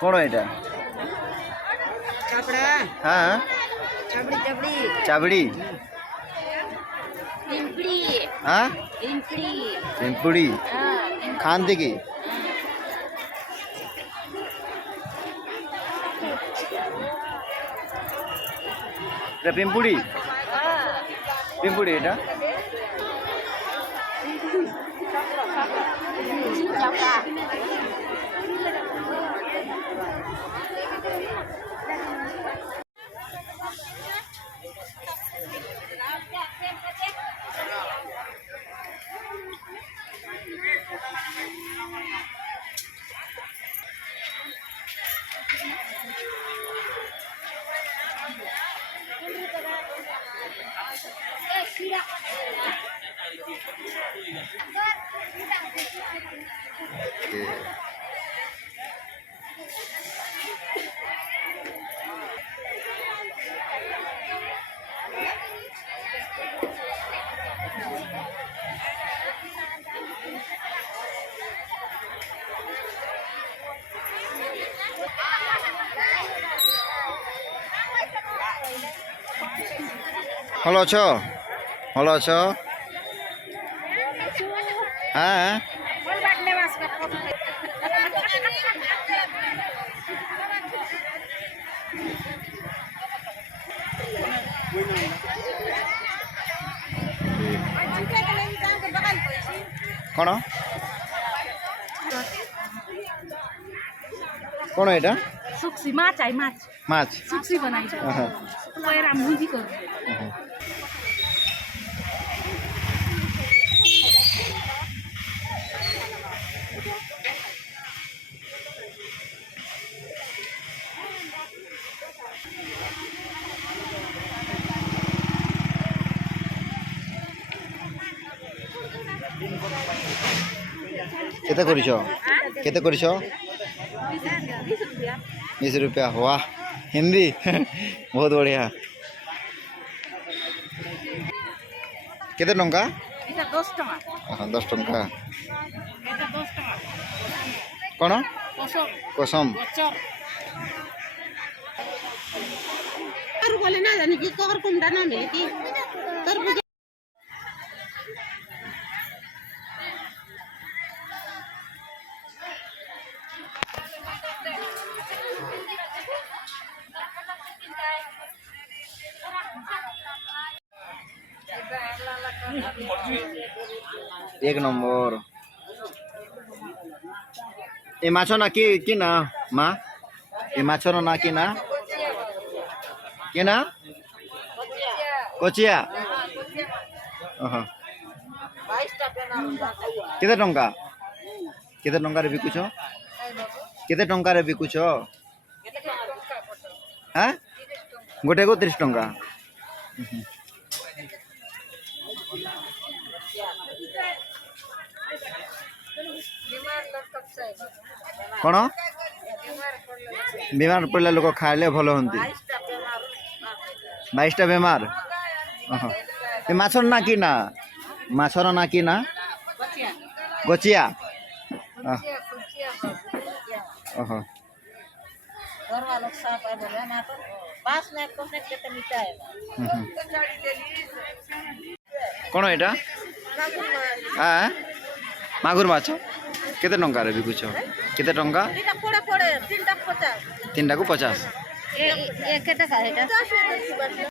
कौन एटा चापड़ा हाँ चापड़ी चापड़ी चाबड़ी पिंपड़ी हाँ पिंपड़ी पिंपुड़ी हाँ खान की पिंपुड़ी पिंपुड़ी एटा चापड़ा ভালো আছো ভালো আছো হ্যাঁ কোন কোন এটা सुक्सी माछ आई माछ মাছ सुक्सी बनाई আহা, गएर मुजी कर আহা। কেতে করিছ কেতে করিছ 20 रुपया वाह हिंदी बहुत बढ़िया केते टंका এটা 10 টাকা 10 टंका এটা 10 টাকা কোন কসম कसम বছর আর বলে না জানি কি কর কোনটা না মিলে কি তোর एक नंबर ए माछो ना कि ना मा ए माछो ना कि ना के ना कोचिया केते टंका रे बिकुछ केते टंका रे बिकुछ हाँ गोटे को 30 टंका कौन बीमार पड़े लोक खाइले भल हंती 22टा बेमार माछर ना कि ना माछर ना कि ना गोचिया ओहो घर वालों के साथ आ बोले ना तो पास में को से कितने मीठा है कौन एटा हाँ मागुर माछ केते टंका रे बिकुछ केते टंका এটা পড়ে পড়ে 3টা 50 3टा को 50 এ কেটে খায় এটা